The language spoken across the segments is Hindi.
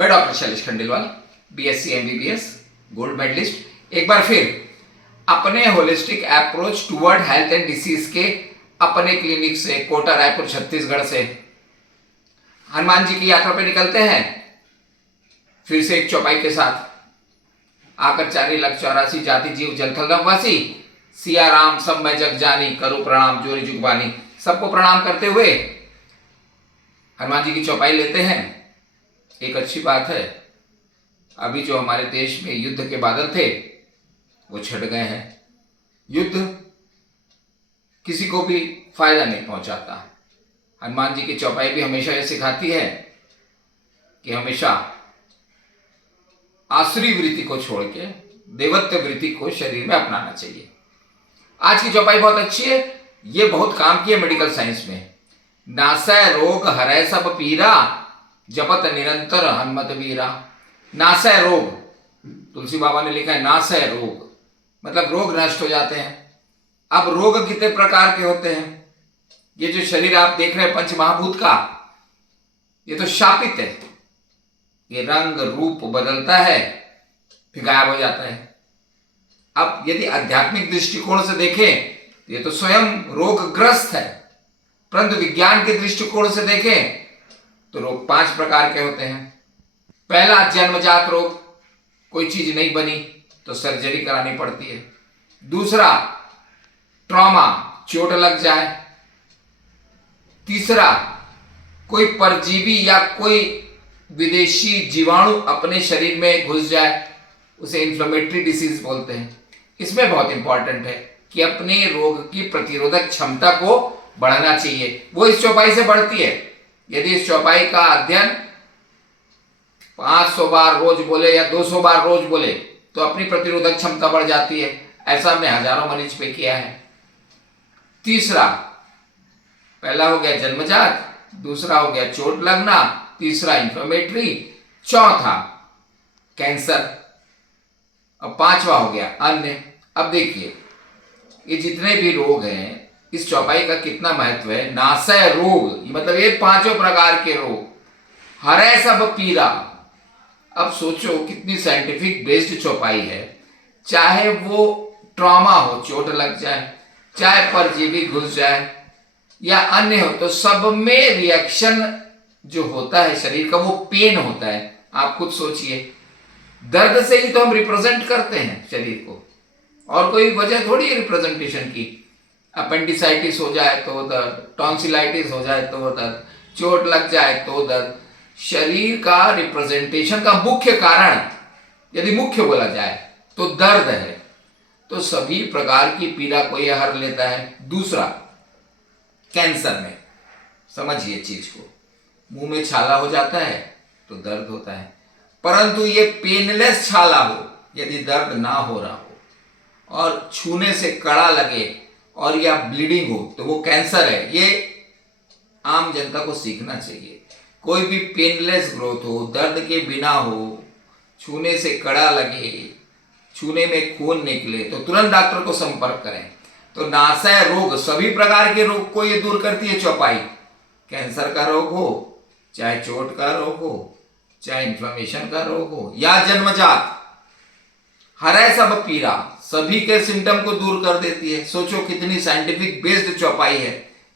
मैं doctor Shailesh Khandelwal, BSc MBBS gold medalist, एक बार फिर अपने holistic approach toward health and disease के अपने क्लिनिक से कोटा रायपुर छत्तीसगढ़ से हनुमान जी की यात्रा पे निकलते हैं फिर से एक चौपाई के साथ। आकर 4,84,84 जाति जीव जलथल वासी, सिया राम सब मैं जग जानी, करो प्रणाम जोरी जुगबानी। सबको प्रणाम करते हुए हनुमान जी की चौपाई लेते हैं। एक अच्छी बात है, अभी जो हमारे देश में युद्ध के बादल थे वो छट गए हैं। युद्ध किसी को भी फायदा नहीं पहुंचाता। हनुमान जी की चौपाई भी हमेशा ये सिखाती है कि हमेशा आसुरी वृत्ति को छोड़ के देवत्व वृत्ति को शरीर में अपनाना चाहिए। आज की चौपाई बहुत अच्छी है, ये बहुत काम की है मेडिकल साइंस में। नासै रोग हरै सब पीरा, जपत निरंतर हनुमत वीरा। नासै रोग, तुलसी बाबा ने लिखा है नासै रोग, मतलब रोग नष्ट हो जाते हैं। अब रोग कितने प्रकार के होते हैं? ये जो शरीर आप देख रहे हैं पंच महाभूत का, ये तो शापित है। ये रंग रूप बदलता है फिर गायब हो जाता है। अब यदि आध्यात्मिक दृष्टिकोण से देखें तो ये तो स्वयं रोगग्रस्त है, परंतु विज्ञान के दृष्टिकोण से देखें तो रोग 5 प्रकार के होते हैं। पहला जन्मजात रोग, कोई चीज नहीं बनी तो सर्जरी करानी पड़ती है। दूसरा ट्रॉमा, चोट लग जाए। तीसरा कोई परजीवी या कोई विदेशी जीवाणु अपने शरीर में घुस जाए, उसे इन्फ्लेमेटरी डिसीज बोलते हैं। इसमें बहुत इंपॉर्टेंट है कि अपने रोग की प्रतिरोधक क्षमता को बढ़ाना चाहिए। वो इस चौपाई से बढ़ती है। यदि इस चौपाई का अध्ययन 500 बार रोज बोले या 200 बार रोज बोले तो अपनी प्रतिरोधक क्षमता बढ़ जाती है। ऐसा हमने हजारों मरीज पे किया है। तीसरा, पहला हो गया जन्मजात, दूसरा हो गया चोट लगना, तीसरा इन्फ्लेमेटरी, चौथा कैंसर, और 5वां हो गया अन्य। अब देखिए ये जितने भी रोग हैं, इस चौपाई का कितना महत्व है। नासै रोग मतलब ये 5 प्रकार के रोग, हरै सब पीरा। अब सोचो कितनी साइंटिफिक बेस्ड चौपाई है। चाहे वो ट्रॉमा हो, चोट लग जाए, चाहे परजीवी घुस जाए या अन्य हो, तो सब में रिएक्शन जो होता है शरीर का वो पेन होता है। आप खुद सोचिए, दर्द से ही तो हम रिप्रेजेंट करते हैं शरीर को, और कोई वजह थोड़ी है रिप्रेजेंटेशन की। अपेंडिसाइटिस हो जाए तो दर्द, टॉन्सिलाइटिस हो जाए तो दर्द, चोट लग जाए तो दर्द। शरीर का रिप्रेजेंटेशन का मुख्य कारण यदि मुख्य बोला जाए तो दर्द है। तो सभी प्रकार की पीड़ा को यह हर लेता है। दूसरा, कैंसर में समझिए चीज को, मुंह में छाला हो जाता है तो दर्द होता है, परंतु ये पेनलेस छाला हो, यदि दर्द ना हो रहा हो और छूने से कड़ा लगे और या ब्लीडिंग हो तो वो कैंसर है। ये आम जनता को सीखना चाहिए। कोई भी पेनलेस ग्रोथ हो, दर्द के बिना हो, छूने से कड़ा लगे, छूने में खून निकले तो तुरंत डॉक्टर को संपर्क करें। तो नासै रोग, सभी प्रकार के रोग को ये दूर करती है चौपाई। कैंसर का रोग हो, चाहे चोट का रोग हो, चाहे इन्फ्लेमेशन का रोग हो या जन्मजात, हरै सब पीरा, सभी के सिम्टम को दूर कर देती है। सोचो कितनी साइंटिफिक बेस्ड चौपाई है।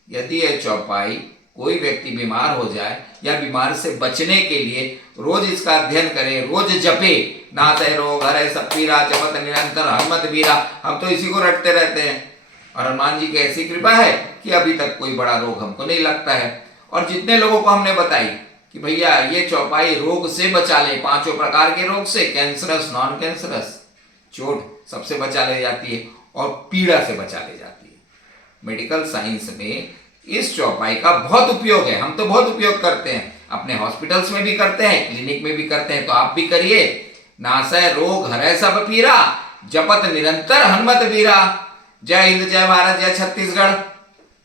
यदि यह चौपाई कोई व्यक्ति बीमार हो जाए या बीमार से बचने के लिए रोज इसका अध्ययन करे, रोज जपे, नासै रोग हरै सब पीरा, जपत निरंतर हनुमत वीरा। हम तो इसी को रटते रहते हैं और हनुमान जी की ऐसी कृपा है कि अभी तक कोई बड़ा रोग हमको नहीं लगता है। और जितने लोगों को हमने बताई कि भैया ये चौपाई रोग से बचा ले, 5 प्रकार के रोग से, कैंसरस, नॉन कैंसरस, चोट सबसे बचा ले जाती है और पीड़ा से बचा ले जाती है। मेडिकल साइंस में इस चौपाई का बहुत उपयोग है। हम तो बहुत उपयोग करते हैं, अपने हॉस्पिटल्स में भी करते हैं, क्लिनिक में भी करते हैं, तो आप भी करिए। नासै रोग हरै सब पीरा, जपत निरंतर हनुमत वीरा। जय हिंद, जय भारत, जय छत्तीसगढ़।